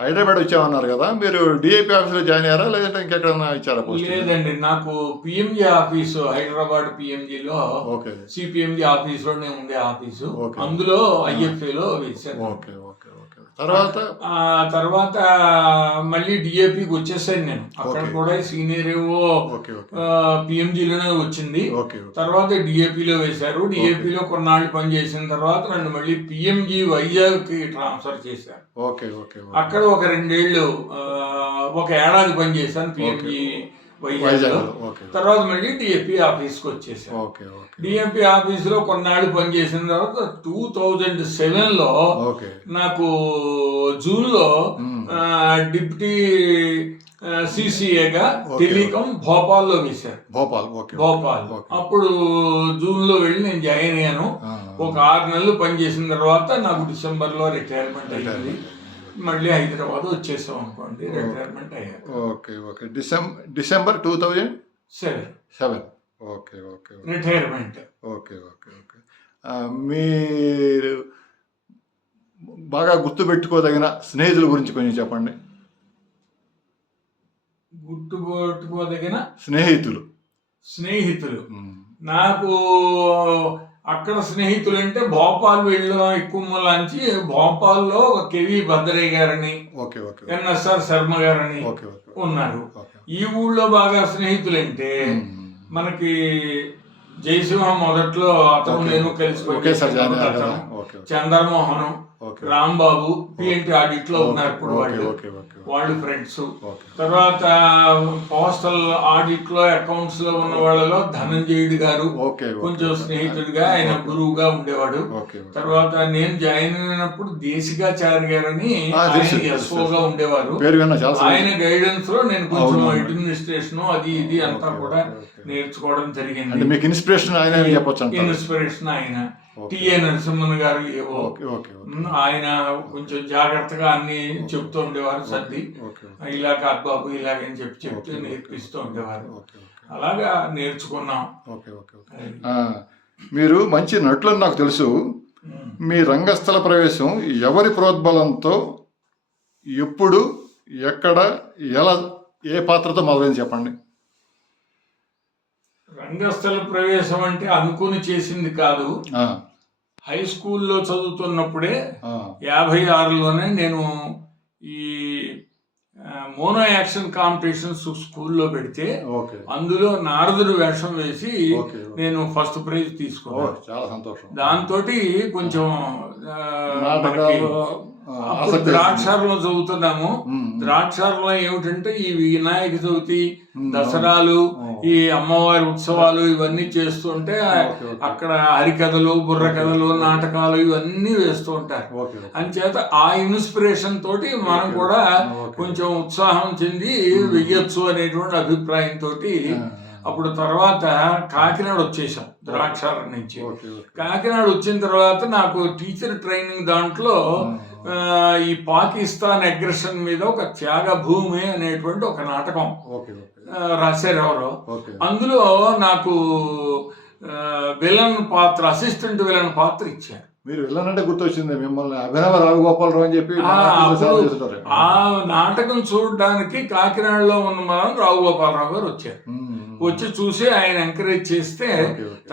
హైదరాబాద్ వచ్చామన్నారు కదా, మీరు డిఐపి ఆఫీస్లో జాయిన్ అయ్యారా లేదంటే ఇంకెక్కడన్నా ఇచ్చారా పోస్ట్? లేదండి, నాకు పిఎంజి ఆఫీసు, హైదరాబాద్ పిఎంజిలో ఓకే సిపిఎంజి ఆఫీసులోనే ఉండే ఆఫీసు, ఓకే. అందులో ఐఎఫ్ఏలో వేశాను. Okay okay okay. తర్వాత తర్వాత మళ్ళీ డిఏపికి వచ్చేసాను నేను. అక్కడ ఓకే. కూడా సీనియర్ ఓకే ఓకే పిఎంజిలోనే వచ్చింది. Okay okay. తర్వాత డిఏపిలో వేశారు. డిఏపిలో కొన్నాళ్ళు పనిచేసిన తర్వాత నన్ను మళ్ళీ పిఎంజి వైజాగ్కి ట్రాన్స్ఫర్ చేశారు. Okay okay okay. అక్కడ ఒక 2 ఏళ్ళు, ఒక ఏడాది పనిచేశాను పిఎంజి వైజాగ్లో. ఓకే తర్వాత మళ్ళీ డిఏపి ఆఫీస్కి వచ్చేసాను. ఓకే ఓకే డిఎంపి ఆఫీసులో కొన్నాళ్ళు పనిచేసిన తర్వాత 2007లో ఓకే. నాకు జూన్లో డిప్యూటీ సిసిఏగా టెలికాం భోపాల్లో వేశారు. భోపాల్. ఓకే భోపాల్. ఓకే. అప్పుడు జూన్లో వెళ్ళి నేను జాయిన్ అయ్యాను. ఒక 6 నెలలు పనిచేసిన తర్వాత నాకు డిసెంబర్లో రిటైర్మెంట్ అయింది. మళ్ళీ హైదరాబాద్ వచ్చేసాం అనుకోండి, రిటైర్మెంట్ అయ్యాక. Okay okay. December 2007. Okay okay retirement. Okay okay okay. మీరు బాగా గుర్తుపెట్టుకోదగిన స్నేహితుల గురించి కొంచెం చెప్పండి. గుర్తుపెట్టుకోదగిన స్నేహితులు. నాకు అక్కడ స్నేహితులు అంటే భోపాల్ వెళ్ళడం ఎక్కువ మూలాంచి, భోపాల్లో కేవి భద్రయ్య గారని, ఓకే ఓకే ఎన్ఎస్ఆర్ శర్మ గారని ఓకే ఓకే ఉన్నారు. ఓకే. ఈ ఊళ్ళో బాగా స్నేహితులు అంటే మనకి జయసింహ మొదట్లో అతను నేను కలిసి ఒకేసారి జాయిన్ అయ్యారు కదా. అతను, okay Chandramohan, okay Rambabu P&T audit లో ఉన్నారు ఇప్పుడు వాళ్ళు. ఓకే ఓకే వాళ్ళు ఫ్రెండ్స్. ఓకే తర్వాత పోస్టల్ ఆడిట్ లో అకౌంట్స్ లో ఉన్న వాళ్ళలో ధనంజయుడు గారు ఓకే కొంచెం స్నేహితుడిగా, ఆయన గురువుగా ఉండేవాడు. ఓకే. తర్వాత నేను జాయిన్ అయినప్పుడు దేశికాచారి గారని ఆయన ఎస్ఓగా ఉండేవారు. పేరు విన్నా చాలా. ఆయన గైడెన్స్ లో నేను కొంచెం అవును. అడ్మినిస్ట్రేషన్ అది ఇది అంతా ఓకే, కూడా ఓకే, ఓకే. నేర్చుకోవడం అంటే జరిగింది. మీకు ఇన్స్పిరేషన్ ఆయన చెప్పొచ్చు అంటారు. ఇన్స్పిరేషన్ ఆయన. ఓకే. టిఏ నరసింహన్ గారు ఏవో ఓకే ఓకే ఓకే ఆయన కొంచెం జాగ్రత్తగా అన్ని చెప్తూ ఉండేవారు. సర్ది ఓకే ఇలా కాదు బాబు ఇలాగని చెప్తే ఓకే, నేర్పిస్తూ ఉండేవారు. ఓకే ఓకే అలాగా నేర్చుకున్నాం. Okay okay okay. మీరు మంచి నటులని నాకు తెలుసు. మీ రంగస్థల ప్రవేశం ఎవరి ప్రోద్బలంతో, ఎప్పుడు, ఎక్కడ, ఎలా, ఏ పాత్రతో మొదలైంది చెప్పండి. రంగస్థల ప్రవేశం అంటే అనుకుని చేసింది కాదు. ఆ, హై స్కూల్లో చదువుతున్నప్పుడే ఆ, 56లోనే నేను ఈ మోనో యాక్షన్ కాంపిటీషన్స్ స్కూల్లో పెడితే ఓకే అందులో నారదుడు వేషం వేసి ఓకే. నేను ఫస్ట్ ప్రైజ్ ఓ, తీసుకున్నాను. చాలా సంతోషం. దాంతో కొంచెం నాటకాలు, అప్పుడు ఆసక్తి. ద్రాక్షారంలో చదువుతున్నాము. మ్మ్. ద్రాక్షారంలో ఏమిటంటే ఈ వినాయక చవితి, దసరాలు, ఈ అమ్మవారి ఉత్సవాలు ఇవన్నీ చేస్తుంటే ఓకే, ఓకే. అక్కడ హరికథలు, బుర్ర కథలు, నాటకాలు ఇవన్నీ వేస్తూ ఉంటారు. Okay okay. అంచేత ఆ ఇన్స్పిరేషన్ తోటి మనం కూడా ఓకే. కొంచెం ఉత్సాహం చెంది వెయ్యొచ్చు అనేటువంటి అభిప్రాయంతో అప్పుడు తర్వాత కాకినాడ వచ్చేసాం ద్రాక్షారం నుంచి. Okay okay. కాకినాడ వచ్చిన తర్వాత నాకు టీచర్ ట్రైనింగ్ దాంట్లో ఈ పాకిస్తాన్ అగ్రెషన్ మీద ఒక త్యాగ భూమి అనేటువంటి ఒక నాటకం ఓకే ఓకే రాశారు ఎవరో. ఓకే. అందులో నాకు విలన్ పాత్ర, అసిస్టెంట్ విలన్ పాత్ర ఇచ్చారు. మీరు వెళ్ళానంటే గుర్తొచ్చింది మిమ్మల్ని అభినవ రావుగోపాలరావు అని చెప్పి అప్పుడు ఆ నాటకం చూడడానికి కాకినాడలో ఉన్న మనం రావుగోపాలరావు గారు వచ్చారు. వచ్చి చూసి ఆయన ఎంకరేజ్ చేస్తే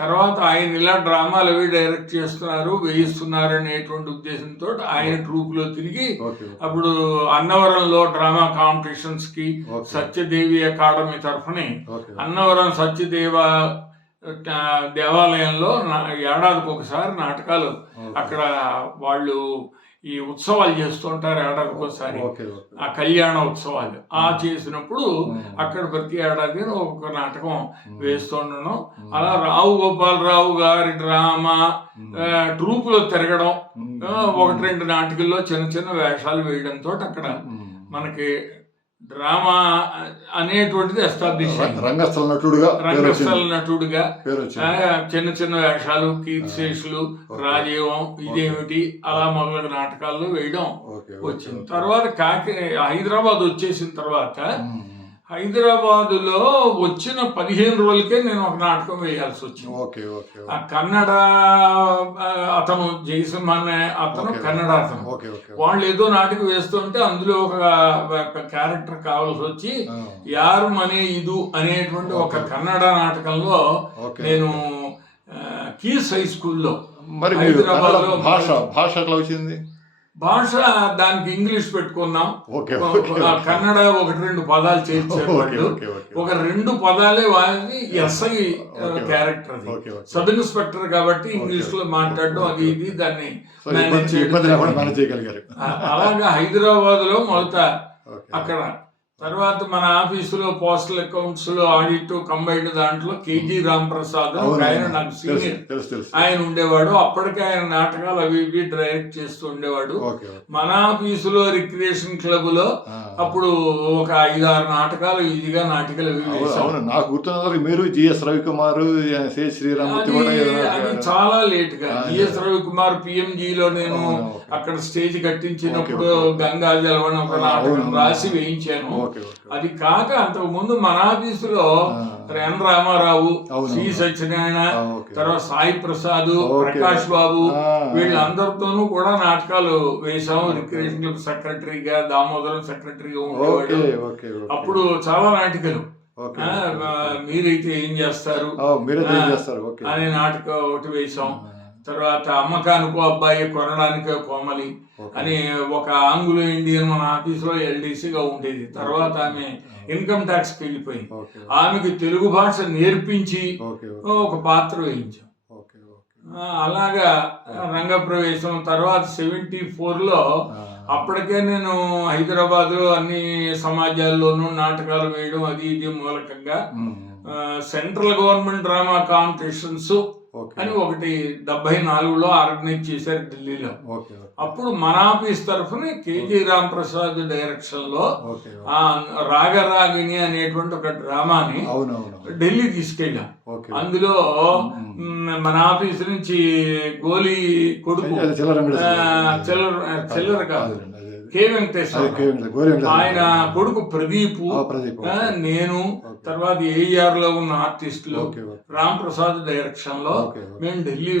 తర్వాత ఆయన ఇలా డ్రామాలు అవి డైరెక్ట్ చేస్తున్నారు, వేయిస్తున్నారు అనేటువంటి ఉద్దేశంతో ఆయన ట్రూప్లో తిరిగి అప్పుడు అన్నవరంలో డ్రామా కాంపిటీషన్స్ కి సత్యదేవి అకాడమీ తరఫుని అన్నవరం సత్యదేవ దేవాలయంలో ఏడాదికి ఒకసారి నాటకాలు అక్కడ వాళ్ళు ఈ ఉత్సవాలు చేస్తుంటారు ఏడాదికి ఒకసారి, ఆ కళ్యాణ ఉత్సవాలు ఆ చేసినప్పుడు అక్కడ ప్రతి ఏడాది ఒక నాటకం వేస్తుండడం. అలా రావు గోపాలరావు గారి డ్రామా ట్రూపులో తిరగడం, 1-2 నాటికల్లో చిన్న చిన్న వేషాలు వేయడంతో అక్కడ మనకి డ్రామా అనేటువంటిది ఎస్టాబ్లిష్ అయింది. రంగస్థల నటుడుగా చిన్న చిన్న వేషాలు, కీర్తిశేషులు, రాజీవం, ఇదేమిటి అలా మొదలగు నాటకాల్లో వేయడం వచ్చింది. తర్వాత హైదరాబాద్ వచ్చేసిన తర్వాత హైదరాబాదులో వచ్చిన 15 రోజులకే నేను ఒక నాటకం వేయాల్సి వచ్చింది. ఓకే ఓకే ఆ కన్నడ అతను జయసింహ అనే అతను కన్నడ అతను. ఓకే ఓకే వాళ్ళు ఏదో నాటకం వేస్తుంటే అందులో ఒక క్యారెక్టర్ కావాల్సి వచ్చి యారు అనే ఇదు అనేటువంటి ఒక కన్నడ నాటకంలో నేను కీస్ హై స్కూల్లో మరి మీరు కన్నడ భాష ఎట్లా వచ్చింది? భాష దానికి ఇంగ్లీష్ పెట్టుకున్నాం. ఓకే కన్నడ 1-2 పదాలు చేర్చేవాళ్ళు. ఒక 2 పదాలే వాడి ఎస్ఐ క్యారెక్టర్ అది. సబ్ ఇన్స్పెక్టర్ కాబట్టి ఇంగ్లీష్ లో మాట్లాడడం అది ఇది దాన్ని మేనేజ్ చేయగలిగారు. అలాగా హైదరాబాద్ లో మొదట అక్కడ, తర్వాత మన ఆఫీసులో పోస్టల్ అకౌంట్స్ లో ఆడిట్ కంబైన్డ్ దాంట్లో కేజీ రాంప్రసాద్ ఆయన నాకు సీనియర్ ఆయన ఉండేవాడు. అప్పటికే ఆయన నాటకాలు అవి ఇవి డైరెక్ట్ చేస్తూ ఉండేవాడు. మన ఆఫీసులో రిక్రియేషన్ క్లబ్ లో అప్పుడు ఒక 5-6 నాటకాలు ఈజీగా నాటికలు నాకు గుర్తున్న మీరు జిఎస్ రవికుమార్, అది చాలా లేట్ గా జిఎస్ రవికుమార్ పిఎంజిలో నేను అక్కడ స్టేజ్ కట్టించినప్పుడు గంగా జలవనం ఒక నాటకం రాసి వేయించాను. అది కాక అంతకు ముందు మన ఆఫీసులో ఎన్ రామారావు, సి సత్యనారాయణ, తర్వాత సాయి ప్రసాద్, ప్రకాష్ బాబు వీళ్ళందరితోనూ కూడా నాటకాలు వేశాం. రిక్రియేషన్ క్లబ్ సెక్రటరీగా, దామోదరం సెక్రటరీగా ఉండేవాడు. అప్పుడు చాలా నాటికలు మీరైతే ఏం చేస్తారు అనే నాటకం ఒకటి వేశాం. తర్వాత అమ్మకానికో అబ్బాయి కొనడానికో కోమలి అని ఒక ఆంగ్లో ఇండియన్ మన ఆఫీసులో ఎల్డీసీగా ఉండేది. తర్వాత ఆమె ఇన్కమ్ ట్యాక్స్ కి వెళ్ళిపోయింది. ఆమెకి తెలుగు భాష నేర్పించి ఒక పాత్ర వేయించాం. అలాగా రంగప్రవేశం. తర్వాత 74లో అప్పటికే నేను హైదరాబాద్ లో అన్ని సమాజాల్లోనూ నాటకాలు వేయడం అది ఇది మూలకంగా సెంట్రల్ గవర్నమెంట్ డ్రామా కాంపిటీషన్స్ అని ఒకటి 74లో ఆర్గనైజ్ చేశారు ఢిల్లీలో. అప్పుడు మన ఆఫీస్ తరఫున కేజీ రాంప్రసాద్ డైరెక్షన్ లో రాగరాగిణి అనేటువంటి ఒక డ్రామాని ఢిల్లీ తీసుకెళ్ళాం. అందులో మన ఆఫీస్ నుంచి గోలీ కొడుకు చిల్లర కాదు కె వెంకటేశ్వర ఆయన కొడుకు ప్రదీప్, నేను, తర్వాత ఏఆర్ లో ఉన్న ఆర్టిస్టులు రాంప్రసాద్ డైరెక్షన్ లో మేము ఢిల్లీ